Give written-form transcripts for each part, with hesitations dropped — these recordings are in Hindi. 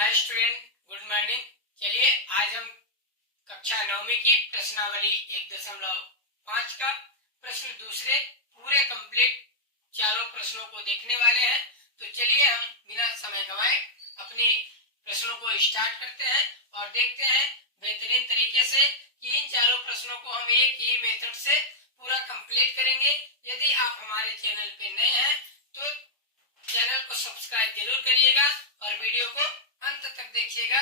Hi student, good morning. चलिए आज हम कक्षा 9वीं की प्रश्नावली 1.5 का प्रश्न दूसरे पूरे कंप्लीट चारों प्रश्नों को देखने वाले हैं। तो चलिए हम बिना समय गवाए अपने प्रश्नों को स्टार्ट करते हैं और देखते हैं बेहतरीन तरीके से कि इन चारों प्रश्नों को हम एक ही मेथड से पूरा कंप्लीट करेंगे। यदि आप हमारे चैनल पे नए हैं तो चैनल को सब्सक्राइब जरूर करिएगा और वीडियो को अंत तक देखिएगा।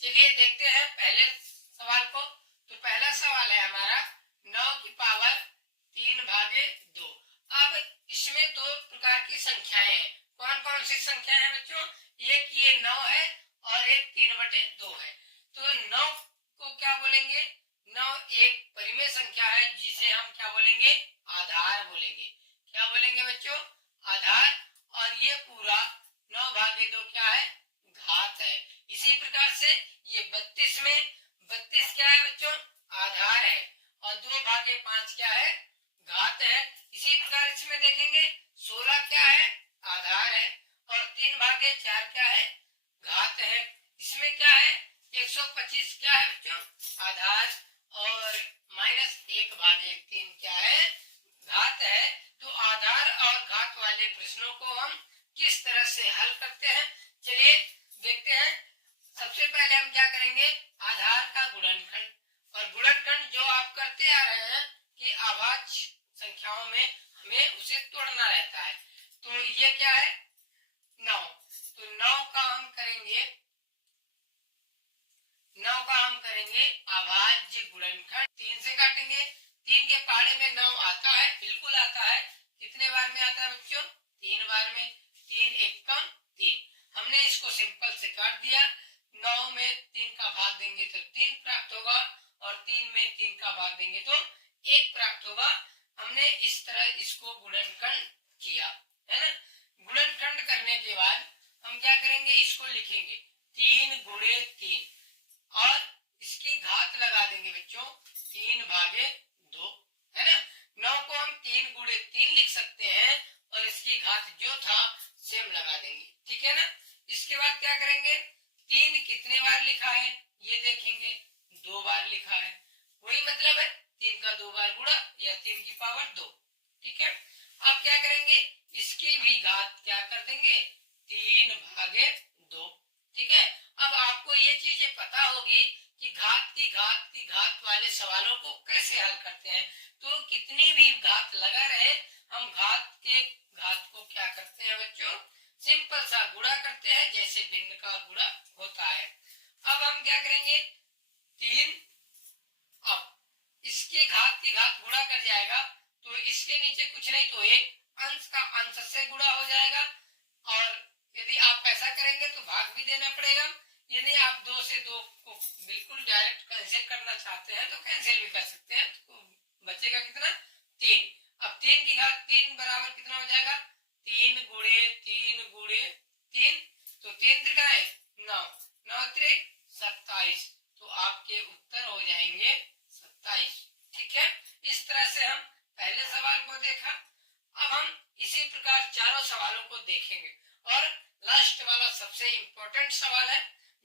चलिए देखते हैं पहले सवाल को। तो पहला सवाल है हमारा 9 की पावर 3/2। अब इसमें दो प्रकार की संख्याएं हैं। कौन कौन सी संख्याएं हैं बच्चों? एक ये 9 है और एक 3/2 है। तो 9 को क्या बोलेंगे? 9 एक परिमेय संख्या है जिसे हम क्या बोलेंगे? आधार बोलेंगे। क्या बोलेंगे बच्चों? आधार। और ये पूरा 9/2 क्या है? घात है। इसी प्रकार से ये 32 में 32 क्या है बच्चों? आधार है। और 2/5 क्या है? घात है। इसी प्रकार इसमें देखेंगे 16 क्या है? आधार है। और 3/4 क्या है? घात है। इसमें क्या है? 125 क्या है बच्चों? आधार। और -1/3 क्या है? घात है। तो आधार और घात वाले प्रश्नों को हम किस तरह से हल करते हैं, चलिए देखते हैं। सबसे पहले हम क्या करेंगे? आधार का गुणनखंड। और गुणनखंड जो आप करते आ रहे हैं कि अभाज्य संख्याओं में हमें उसे तोड़ना रहता है। तो ये क्या है? 9। तो 9 का हम करेंगे अभाज्य गुणनखंड। 3 से काटेंगे। 3 के पहाड़े में 9 आता है, बिल्कुल आता है। कितने बार में आता है बच्चों? 3 बार में। 3 एकम 3। हमने इसको सिंपल से काट दिया। 9 में 3 का भाग देंगे तो 3 प्राप्त होगा और 3 में 3 का भाग देंगे तो 1 प्राप्त होगा। हमने इस तरह इसको गुणनखंड किया है ना। गुणनखंड करने के बाद हम क्या करेंगे? इसको लिखेंगे 3 × 3 और इसकी घात लगा देंगे बच्चों 3/2 है ना। 9 को हम 3 × 3 लिख सकते हैं और इसकी घात जो था सेम लगा देंगे, ठीक है ना। इसके बाद क्या करेंगे? 3 कितने बार लिखा है ये देखेंगे। 2 बार लिखा है, वही मतलब है 3 का 2 बार गुणा या 3 की पावर 2, ठीक है। अब क्या करेंगे? इसकी भी घात क्या कर देंगे? 3/2, ठीक है। अब आपको ये चीजें पता होगी कि घात वाले सवालों को कैसे हल करते हैं। तो कितनी भी घात लगा रहे हम घात को क्या करते हैं बच्चों? सिंपल सा गुणा करते हैं, जैसे भिन्न का गुणा होता है। अब हम क्या करेंगे? 3, अब इसके घात की घात गुणा कर जाएगा तो इसके नीचे कुछ नहीं तो एक अंश का अंश से गुणा हो जाएगा। और यदि आप ऐसा करेंगे तो भाग भी देना पड़ेगा। यदि आप 2 से 2 को बिल्कुल डायरेक्ट कैंसिल करना चाहते हैं तो कैंसिल भी कर सकते हैं। तो बचेगा कितना? 3। अब 3 की घात 3 बराबर कितना हो जाएगा? 3 × 3 × 3। तो 3 त्रिकाएं 9, 9 त्रिक 27। तो आपके उत्तर हो जाएंगे 27, ठीक है। इस तरह से हम पहले सवाल को देखा। अब हम इसी प्रकार चारों सवालों को देखेंगे और लास्ट वाला सबसे इंपॉर्टेंट सवाल है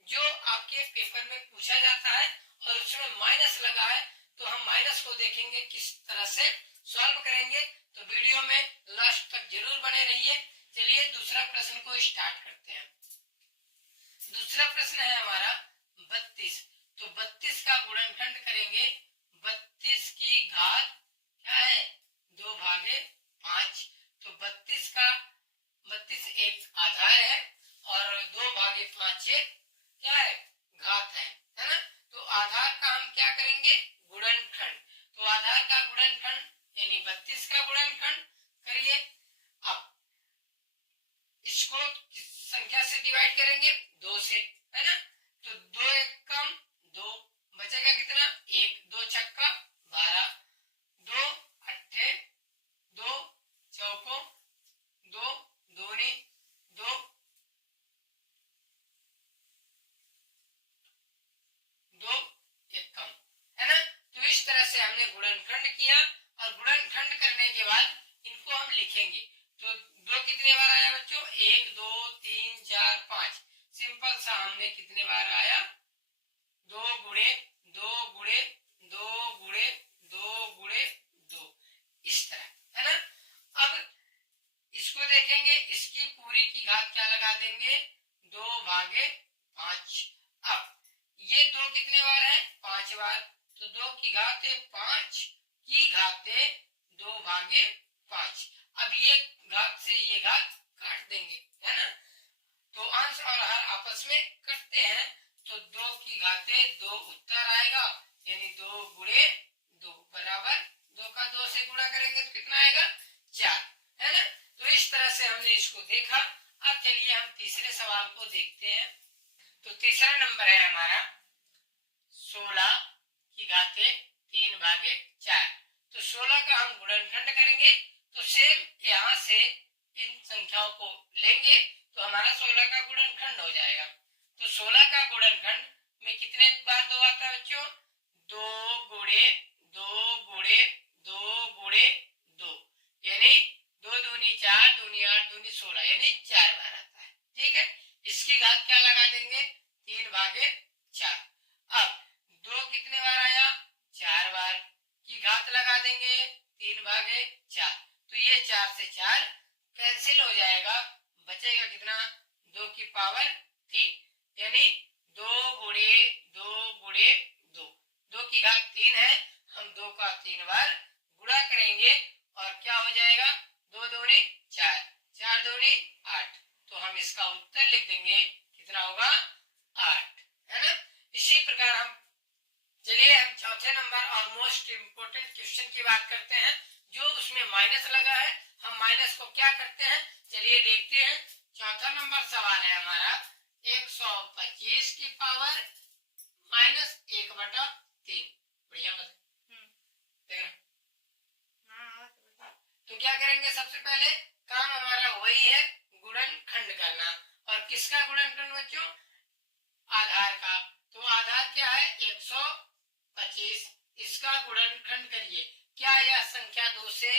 जो आपके पेपर में पूछा जाता है और उसमें माइनस लगा है। तो हम माइनस को देखेंगे किस तरह से सॉल्व करेंगे। तो वीडियो में लास्ट तक जरूर बने रहिए। चलिए दूसरा प्रश्न को स्टार्ट करते हैं। दूसरा प्रश्न है हमारा 32। तो 32 का गुणनखंड करेंगे। 32 की घात क्या है? 2/5। तो 32 एक आधार है और 2/5 क्या है? घात है ना। तो आधार का हम क्या करेंगे? गुणनखंड। तो आधार का गुणनखंड यानी 32 का गुणनखंड करिए। अब इसको किस संख्या से डिवाइड करेंगे? 2 से, है ना। तो 2 एकम 2 बचेगा कितना? 1, 2 छक्का 12, 2 अट्ठे 2 चौको 2 दूनी 2 2 एकम, है ना। तो इस तरह से हमने गुणनखंड किया और गुणनखंड करने के बाद इनको हम लिखेंगे। तो 2 कितने बार आया बच्चों? 1, 2, 3, 4, 5। सिंपल सा हमने कितने बार आया, 2 गुणे 2 गुणे 2 गुणे 2 गुणे 2, इस तरह, है ना। अब इसको देखेंगे, इसकी पूरी की घात क्या लगा देंगे, 2/5। अब ये 2 कितने बार है, 5 बार, तो 2 की घात 5 की घात 2/5। अब ये घात से ये घात काट देंगे, है ना। तो अंश और हर आपस में कटते हैं, तो 2 की घाते 2 उत्तर आएगा, यानी 2 गुणे 2 बराबर 2 का 2 से गुणा करेंगे तो कितना आएगा, 4, है ना। तो इस तरह से हमने इसको देखा। अब चलिए हम तीसरे सवाल को देखते हैं। तो तीसरा नंबर है हमारा 16 की घाते 3/4। तो 16 का हम गुणनखंड करेंगे, तो सेम यहाँ से इन संख्याओं को लेंगे तो हमारा 16 का गुणनखंड हो जाएगा। तो 16 का गुणनखंड में कितने बार 2 आता है बच्चों, 2 गुणे 2 गुणे 2 गुणे 2, यानी 2 दूनी 4, दूनी 8, दूनी 16, यानी 4 बार आता है। ठीक है, इसकी घात क्या लगा देंगे, 3/4। अब 2 कितने बार आया, 4 बार, की घात लगा देंगे 3/4। तो ये 4 से 4 कैंसिल हो जाएगा, बचेगा कितना, 2 की पावर 3, यानी 2 गुणे 2 गुणे 2, 2 की घात 3 है, हम 2 का 3 बार गुणा करेंगे और क्या हो जाएगा, 2 दूनी 4, 4 दूनी 8। तो हम इसका उत्तर लिख देंगे, कितना होगा, 8, है ना। इसी प्रकार हम चलिए हम चौथे नंबर और मोस्ट इम्पोर्टेंट क्वेश्चन की बात करते हैं, जो उसमें माइनस लगा है। हम माइनस को क्या करते हैं, चलिए देखते हैं। चौथा नंबर सवाल है हमारा 125 की पावर -1/3। बढ़िया बात। तो क्या करेंगे, सबसे पहले काम हमारा वही है, गुणनखंड करना। और किसका गुणनखंड बच्चों, आधार का। तो आधार क्या है, 125, इसका गुणनखंड करिए। क्या यह संख्या 2 से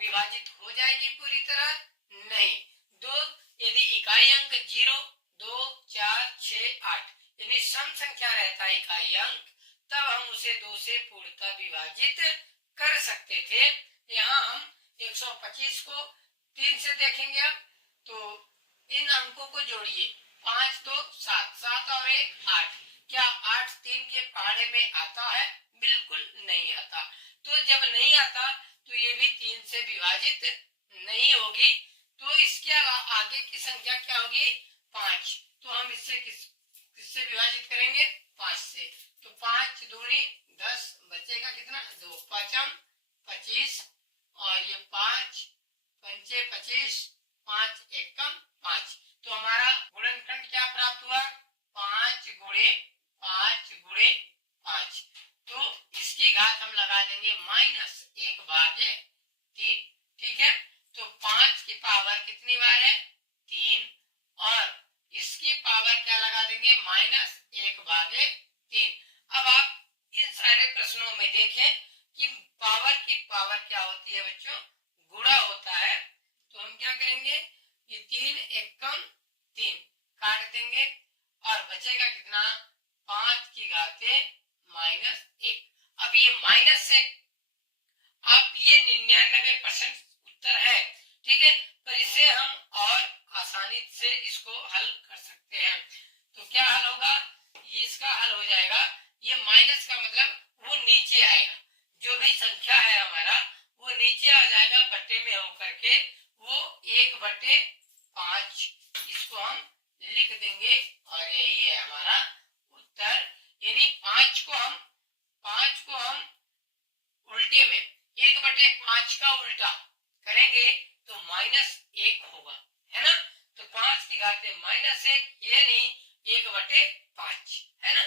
विभाजित हो जाएगी पूरी तरह, नहीं। 2 यदि इकाई अंक 0, 2, 4, 6, 8 यानी सम संख्या रहता है इकाई अंक, तब हम उसे 2 से पूर्णतः विभाजित कर सकते थे। यहाँ हम 125 को 3 से देखेंगे। अब तो इन अंकों को जोड़िए, 5 2 7, 7 और 1 8। क्या 8 3 के पहाड़े में आता है, बिल्कुल नहीं आता। तो जब नहीं आता तो ये भी 3 से विभाजित नहीं होगी। तो इसके आगे की संख्या क्या होगी, 5। तो हम इससे किससे विभाजित करेंगे, 5 से। तो 5 दूनी 10, बचेगा कितना, 2, 5 25 और ये 5 पंचे 25, 5 एकम 5। तो हमारा गुणनखंड क्या प्राप्त हुआ, 5 गुणे 5 गुणे 5। तो इसकी घात हम लगा देंगे -1/3। ठीक है, तो 5 की पावर कितनी बार है, 3, और इसकी पावर क्या लगा देंगे, -1/3। अब आप इन सारे प्रश्नों में देखें कि पावर की पावर क्या होती है बच्चों, गुणा होता है। तो हम क्या करेंगे, ये 3 एकम 3 काट देंगे और बचेगा कितना, 5 की घाते -1। अब ये माइनस से आप ये 99% उत्तर है, ठीक है, पर इसे हम और आसानी से इसको हल कर सकते हैं। तो क्या हल होगा, ये इसका हल हो जाएगा, ये माइनस का मतलब वो नीचे आएगा, जो भी संख्या है हमारा वो नीचे आ जाएगा बट्टे में होकर के, वो 1/5 इसको हम लिख देंगे और यही है हमारा उत्तर। यानी 5 को हम उल्टे में 1/5 का उल्टा करेंगे तो -1 होगा, है ना। तो 5 की घाते -1 यानी 1/5, है ना।